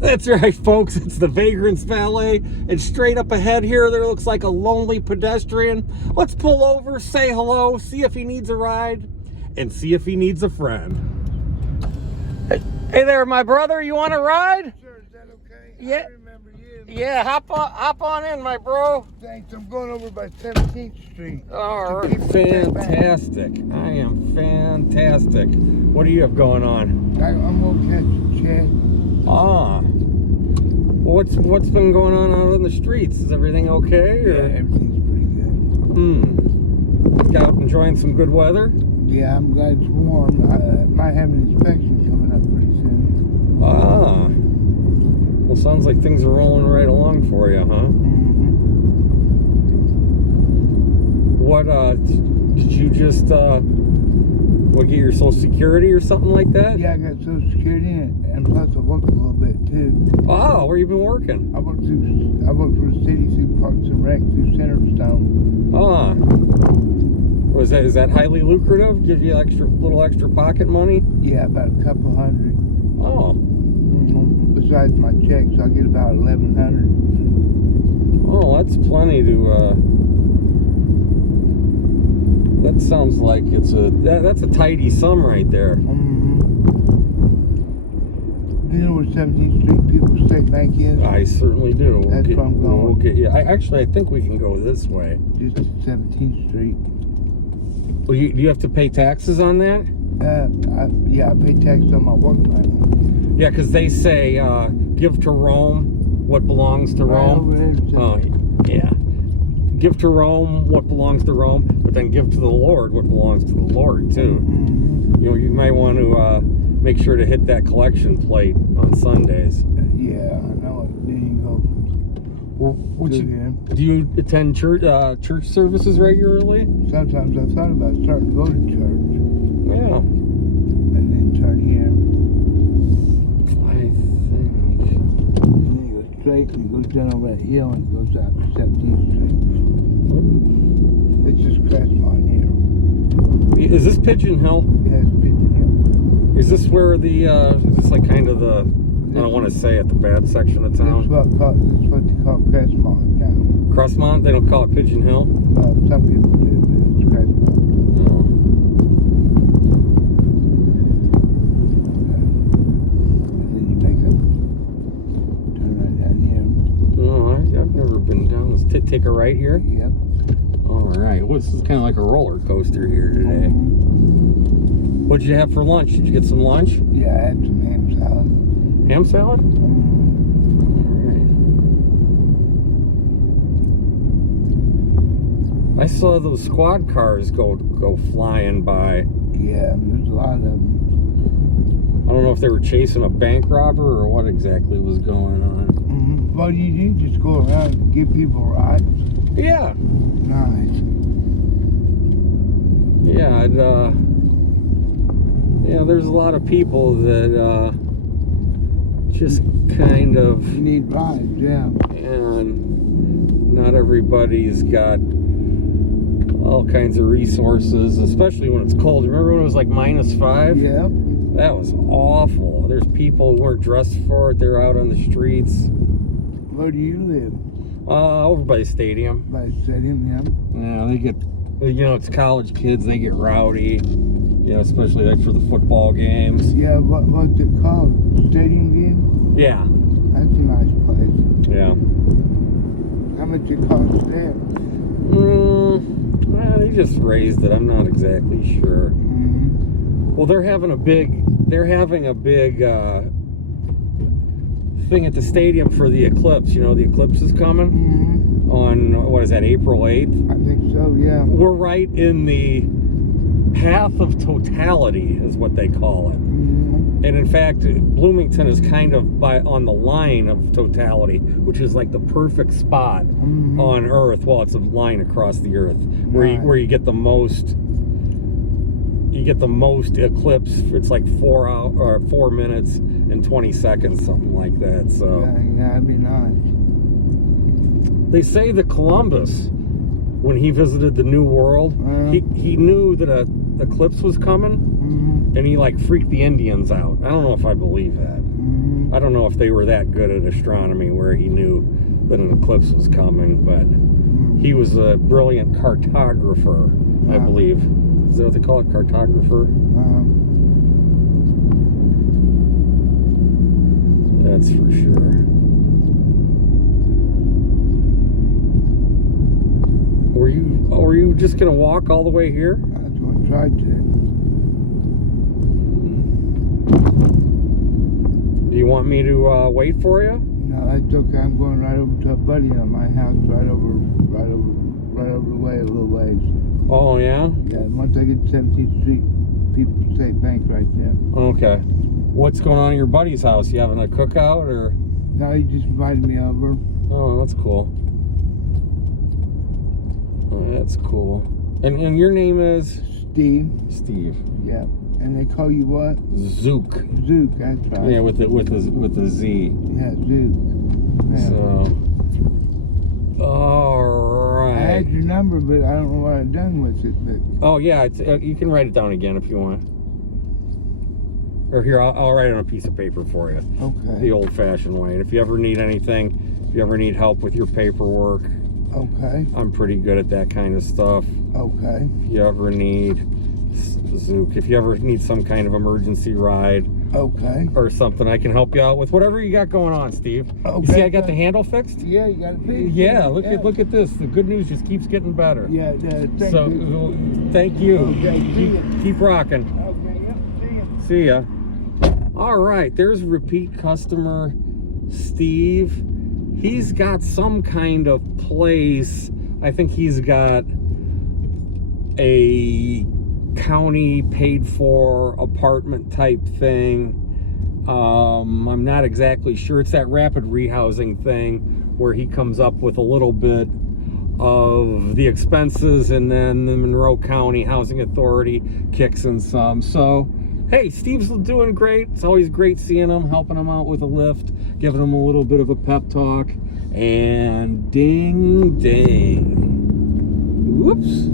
That's right, folks. It's the Vagrant's Valet. And straight up ahead here, there looks like a lonely pedestrian. Let's pull over, say hello, see if he needs a ride, and see if he needs a friend. Hey there, my brother. You want a ride? Sure, is that okay? Yeah. I remember you. Yeah, hop on in, my bro. Thanks. I'm going over by 17th Street. All right. Fantastic. I am fantastic. What do you have going on? I'm going to catch a chat. Ah. What's been going on out on the streets? Is everything okay? Yeah, everything's pretty good. Out enjoying some good weather? Yeah, I'm glad it's warm. I might have an inspection coming up pretty soon. Ah. Well, sounds like things are rolling right along for you, huh? Mm-hmm. What, did you just, get your Social Security or something like that? Yeah, I got Social Security and plus I worked a little bit too. Oh, where you been working? I worked for the city through Parks and Rec through Centerstone. Ah. Is that highly lucrative? Give you little extra pocket money? Yeah, about a couple hundred. Oh. Mm-hmm. Besides my checks, I get about 1,100. Oh, that's plenty to, that sounds like that's a tidy sum right there. Mm-hmm. Do you know where 17th Street People's State Bank is? I certainly do. That's where I'm going. We'll get you. I think we can go this way. Just 17th Street. Well, do you have to pay taxes on that? Yeah, I pay tax on my work money. Yeah, because they say give to Rome what belongs to Rome. Oh, yeah. Give to Rome what belongs to Rome, but then give to the Lord what belongs to the Lord too. Mm-hmm. You might want to make sure to hit that collection plate on Sundays. Yeah, I know it. Then you go. Well, do you attend church services regularly? Sometimes I thought about starting to go to church. Yeah. And then turn here. I think. And then you go straight and it goes down over that hill and it goes out to 17th Street. It's just Crestmont here. Is this Pigeon Hill? Yeah, it's Pigeon Hill. Is this where is this like kind of the, I don't want to say it, the bad section of town? That's what they call Crestmont now. Crestmont? They don't call it Pigeon Hill? Some people do, but it's Crestmont. No. And then you make a turn right down here. No, I've never been down. Let's take a right here. Yep. All right. Well, this is kind of like a roller coaster here today. What'd you have for lunch? Did you get some lunch? Yeah, I had some ham salad. Ham salad? All right. I saw those squad cars go flying by. Yeah, there's a lot of them. I don't know if they were chasing a bank robber or what exactly was going on. Mm-hmm. Well, you just go around and give people rides. Yeah. Nice. Yeah, yeah, there's a lot of people that just kind of You need rides, yeah. And not everybody's got all kinds of resources, especially when it's cold. Remember when it was like -5? Yeah. That was awful. There's people who weren't dressed for it. They're out on the streets. Where do you live? Over by the stadium. By the stadium, yeah. Yeah, they get, it's college kids. They get rowdy. Especially like for the football games. Yeah, what's it called? Stadium game? Yeah. That's a nice place. Yeah. How much it cost there? Well, they just raised it. I'm not exactly sure. Mm-hmm. Well, they're having a big thing at the stadium for the eclipse. The eclipse is coming on, what is that, April 8th? I think so, yeah. We're right in the path of totality is what they call it. And in fact, Bloomington is kind of on the line of totality, which is like the perfect spot on Earth. Well, it's a line across the Earth where you get the most. You get the most eclipse. It's like 4 minutes and 20 seconds, something like that. So yeah, that'd be nice. They say that Columbus, when he visited the New World, he knew that a eclipse was coming, and he like freaked the Indians out. I don't know if I believe that. I don't know if they were that good at astronomy where he knew that an eclipse was coming, but he was a brilliant cartographer, I believe. Is that what they call it? Cartographer? That's for sure. Were you just gonna walk all the way here? I was going to try to. Do you want me to wait for you? No, that's okay. I'm going right over to a buddy on my house, right over the way a little ways. Oh yeah? Yeah, once I get to 17th Street, People's State Bank right there. Okay. What's going on at your buddy's house? You having a cookout or? No, he just invited me over. Oh, that's cool. Oh, that's cool. And your name is? Steve. Steve. Yeah. And they call you what? Zook. Zook, that's right. Yeah, with a Z. Yeah, Zook. Yeah. So. All right. I had your number, but I don't know what I've done with it. But Oh yeah, it's, you can write it down again if you want. Or here, I'll write it on a piece of paper for you. okay. The old-fashioned way. And if you ever need anything, if you ever need help with your paperwork, Okay. I'm pretty good at that kind of stuff. Okay. If you ever need Zook, if you ever need some kind of emergency ride Okay. or something, I can help you out with whatever you got going on, Steve. Okay. You see, I got the handle fixed. Yeah, you got it. Yeah, look at this. The good news just keeps getting better. Yeah, thank So, you. thank you. Okay, see ya. Keep rocking. Okay, yep, See see ya. ya. All right, there's repeat customer Steve. He's got some kind of place. I think he's got a county paid for apartment type thing. I'm not exactly sure. It's that rapid rehousing thing where he comes up with a little bit of the expenses and then the Monroe County Housing Authority kicks in some. So hey, Steve's doing great. It's always great seeing him, helping him out with a lift, giving him a little bit of a pep talk. And ding, ding. Whoops.